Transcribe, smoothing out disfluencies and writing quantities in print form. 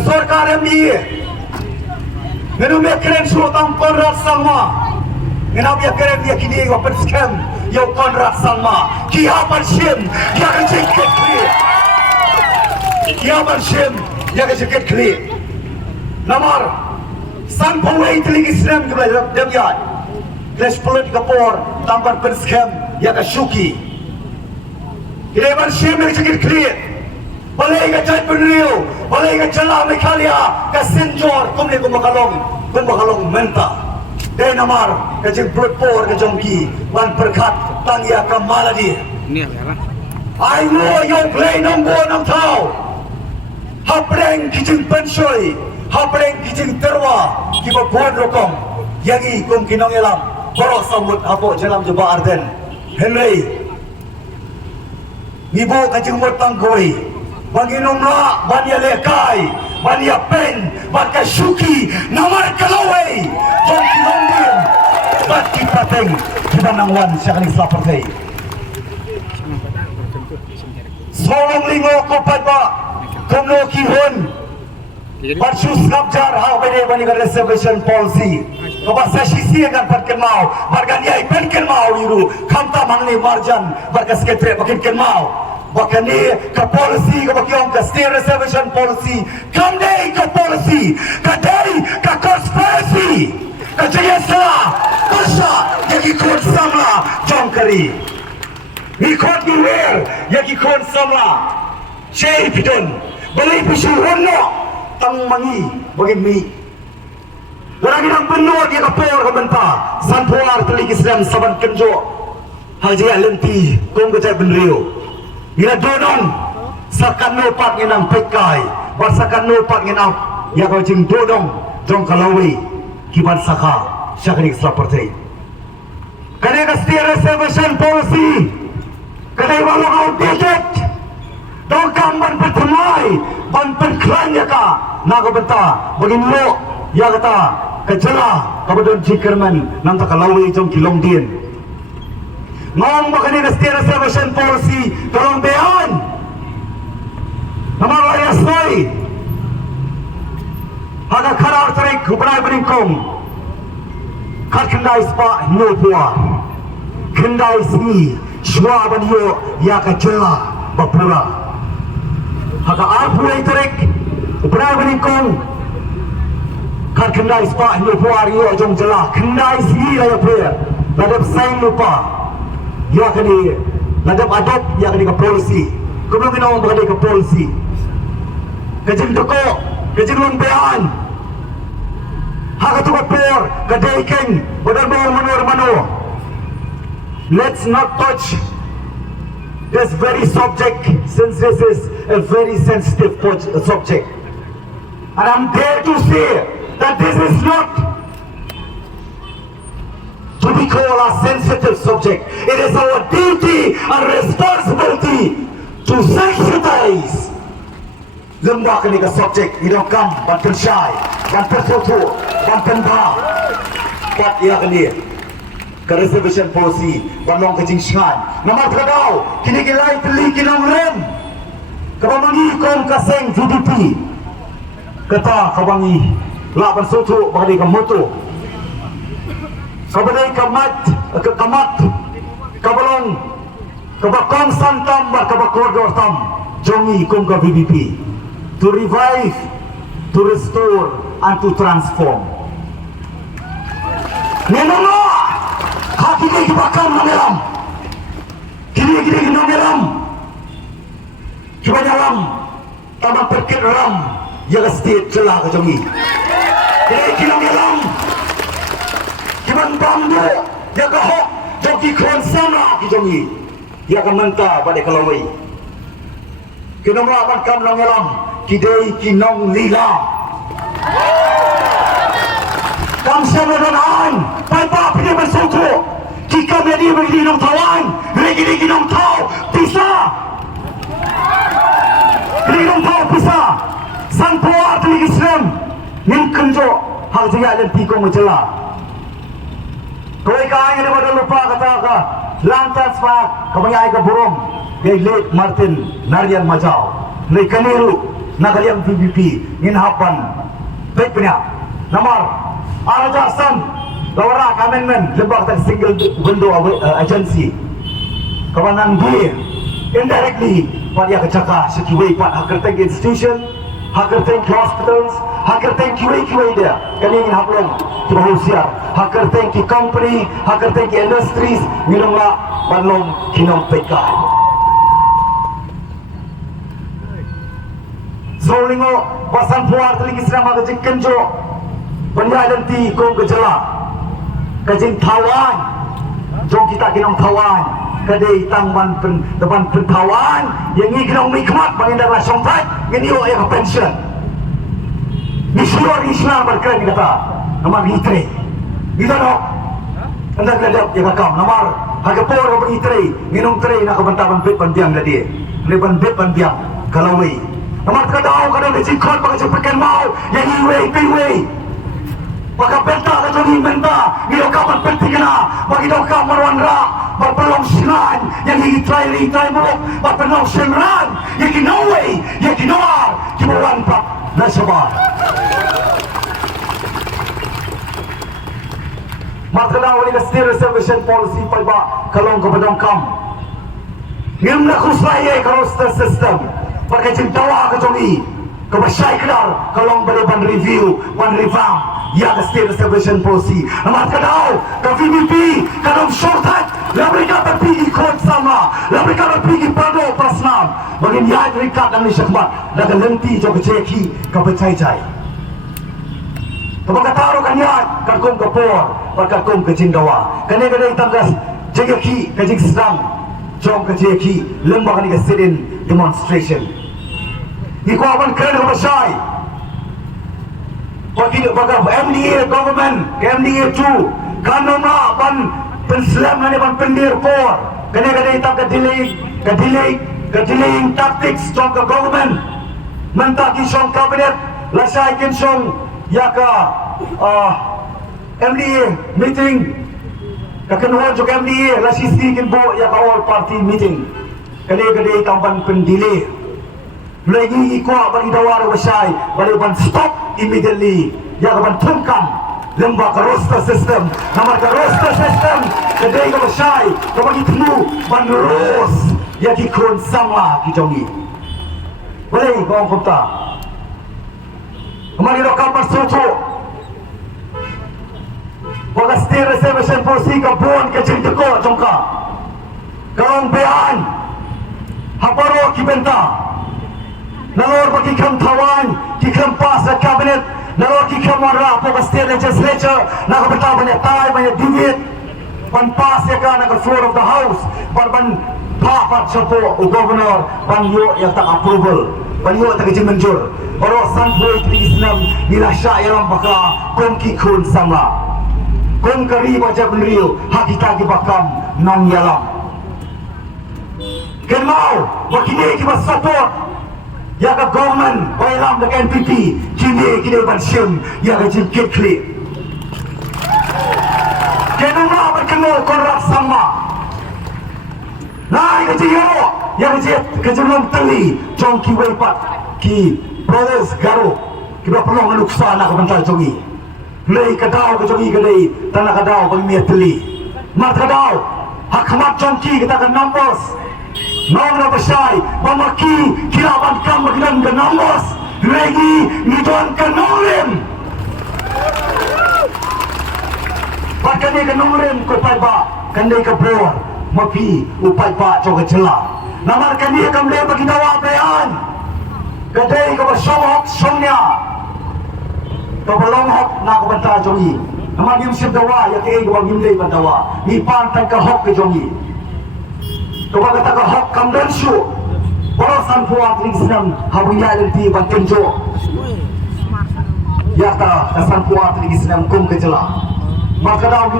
Sorkar MBA Menumia keren sultan Konrad Salma Menumia keren dia kini Open scam Yo Konrad Salma Kia Barshim Dia akan cekit clear Kia Barshim Dia akan cekit clear Nomor San Pawai Teling Islam Kebelah Demian Clash Polit Kapor Tambar pen scam Dia akan syuki Kia Barshim Dia akan cekit clear Balai ka Jai Penrio, balai ka Jala Mekhalia, ka Sinjor, kumni kumakalong menta. Day namar, ka Jing Blutpor, ka Jongki, Ban Perkat, Tangya ka Maladi. Ay mo yung play ng buwan ng tao. Hapreng kijing pensyoy, hapreng kijing terwa, kibabuan rokong, yagi kung kinongilam, borok samut apo jalam juba arden. Henry, nibo ka Jing Murtanggoy, Banginom la, banya lekay, banya pen, baka syuki, namar kalaway, jom kinongin, bat kipateng, kibanangwan siya kaning slapertay. Solong lingo ko pa ba, kumno kihon, Barsus ngabjar how bani bani ka reservation policy. Kabasa sisi akan patken mau, bargan yai penken mau iru, kamta mangni marjan, barga sekretar makin ken mau. Bahkan ni ke polisi ke bagian ke state reservation policy, kamdei ke polisi, kadai ke konspirasi, ke jayasala, kasha yaki kon samla jongkari, ikut diwer yaki kon samla, cai pidon, beli pisu rono, tang mangi bagi mi. Orang yang penuh dia kapor ke benta, sanpuar telik Islam saban kenjo, haji lenti kong kecai benrio. Ina dodong sakan nupat nginang pekai basakan nupat nginang ya kau jing dodong jong kalawi kiban saka syakrik seperti kane ka state reservation policy kane walau outdated dong kamban pertemai ban penklan ya ka naga benta bagin lo ya kata kejala kabadon jikerman nanta kalawi jong kilongdien ngomong bakal ini state reservation policy tolong behan namar layas noi haga karar tarik kuberai beringkong kat kendai spa no puar kendai sini shua banyo ya kacela bapura haga arpulai tarik kuberai beringkong kat kendai spa no puar yo jong jela kendai sini raya puar ladap saing lupa ya kini ladap adop ya kini ke polisi kemudian kita orang berada ke polisi kejeng toko kejeng lumpean hak tu kapor kedai keng badan bawang manur mano. Let's not touch this very subject since this is a very sensitive subject, and I'm there to say that this is not to be called a sensitive subject. It is our duty and responsibility to sensitize lembah kini ke subject. Hidung kam, banten syai, banten soto, banten ba, pat ia kini ke reservation policy, banong ke jingshan. Nama terkadau, kini kilai teli kinam rem, kebamangi kom kaseng VDP, kata kabangi, lapan soto bagi ke moto. Kabadai kamat kabalong kabakong santam bar kabakordor tam jongi kong ka VDP to revive, to restore and to transform. Nenona hakini kibakam nangeram kini nangeram kibanyalam tamang perkit ram yaga state celah ka jongi kini nangeram kiban bambu ya kahok joki kon sama ki jongi ya ka menta pada kalawai kinong akan kam nangeram kidei kinong lila kam sama donan pai pa pini bersoto kika medi bagi nong tawan lagi nong tau bisa nong tau bisa san puar telik Islam ning kenjo hal jaya dan tiko menjela. Kau ikan ini pada lupa kata ka lantas pak kau mengai ke burung gay late Martin Narian Majau, ni kaniru Nagaliang PBP Ninhapan Baik punya Namar Araja Sam Lawara Amendment Lebak tak single window agency Kawanan gue Indirectly Pada kecaka Sekiway Pat Hakerteng institution Hakerteng hospitals Hakerteng kiway dia Kali ingin haplong Kibahu siar Hakerteng ki company Hakerteng ki industries Minum lah Banlong Kinong pekai Zolingo Basan puar Telingi serama Kajing kenjo Penyalanti Kong kejela Kajing tawan Jom kita kinong tawan Kadai tangman depan pentawan Yang ini kinong mikmat Bangindar lah syompat Yang ini yang pension Nishior Islam berkeren kata Namar hitre Bisa dok Anda keladap yang kakam Namar Hagapur kapag hitre Nginong tre na kabantaban bit pandiang na dia Leban bit pandiang Kalaway Namar kadao kadang Jikot baka jemputkan mau Yang iway piway Baka benta ka jong inventa Ngiyo kapan penting na Bagi daw ka marwan ra Berpelong sinan Yang higitray mo Berpelong sinan Yang kinaway Yang kinawar Kibawan pa Nasabar Matalaw ni State Reservation Policy Palba Kalong kabadang kam Ngim na kusaya Karosta system Pagkajing tawa ka jongi Kabasyay kadar Kalong baliban review One revamp Ya ka State Reservation Policy Namat kadaw Ka VBP Kalong shortcut Labri ka terpigi kod sama Labri ka terpigi pado prasnam Bagin yad rikat ang nisyakmat Nagalenti jo keceki Kabacay-cay Kapag kataro kanyan Karkong kapor Pagkarkong kajindawa Kanay-kanay tanggas Jagaki kajing sedang Jom kajaki Lembang ni kasidin Demonstration Ikuapan keren kabasyay Baga MDA government MDA 2 Kanoma pan Penslam na pan pendir por Kanay-kanay tang Kadelaying tactics Jom ka government Mentaki syong kabinet Lasay kin syong Yaka MDA meeting Kakenuhan jok MDA Lasisi kin bo Yaka all party meeting Kanay-kanay tampan pendilay Lagi ikwa bagi dawar wasay bali ban stop immediately ya ban tungkam lemba ka roster system namar ka roster system kadai ka wasay ka bagi temu ban ros ya ki kon sama ki jongi bali ko kumta kamari ro ka pasoto baga State Reservation Policy ka bon ka jintiko jongka kaong bean haparo ki benta Nalor bagi kam tawan, kikam pas sa cabinet, nalor kikam warra po ka state legislature, nakabata banyak tay, banyak divit, pan pas ya ka naka floor of the house, pan papat siya po o governor, pan yo yang tak approval, pan yo tak menjur, oro sanboy Islam nila siya yaram baka kung kikun sama, kung kariba siya benriyo, hakita bakam nang yalam. Kenmau, wakini kiba support, ya ka government oilam de NPP kini bansyum ya ka jingkit kli kenapa berkenal korak sama nai ka jiyo ya ka jit ka jumlong tali jong ki wepat ki brothers garo kiba pelong nuksa na ka bantal jongi lei ka daw ka jongi ka lei tanah ka daw pag miya tali mat ka daw hakmat jongki kita ka numbers Nong na basyay, mamaki, kiraban ka maglang ganamos, regi, nidon ka nongrim. Pagkani ka nongrim, kupay ba, kanday ka buwan, mapi, upay ba, choka chila. Namar kani ka mle maginawa bayan, kaday ka ba syomhok, syomnya. Kabalonghok na kubanta jongi. Namar yung siyadawa, yakay ka magimlay bandawa, ipantag ka hok ka jongi. Kapag kata hok kamdensyo Porosan puwag ng Islam Habuyalin di bantenjo Yata kasan puwag ng Islam kung kejala Maka daw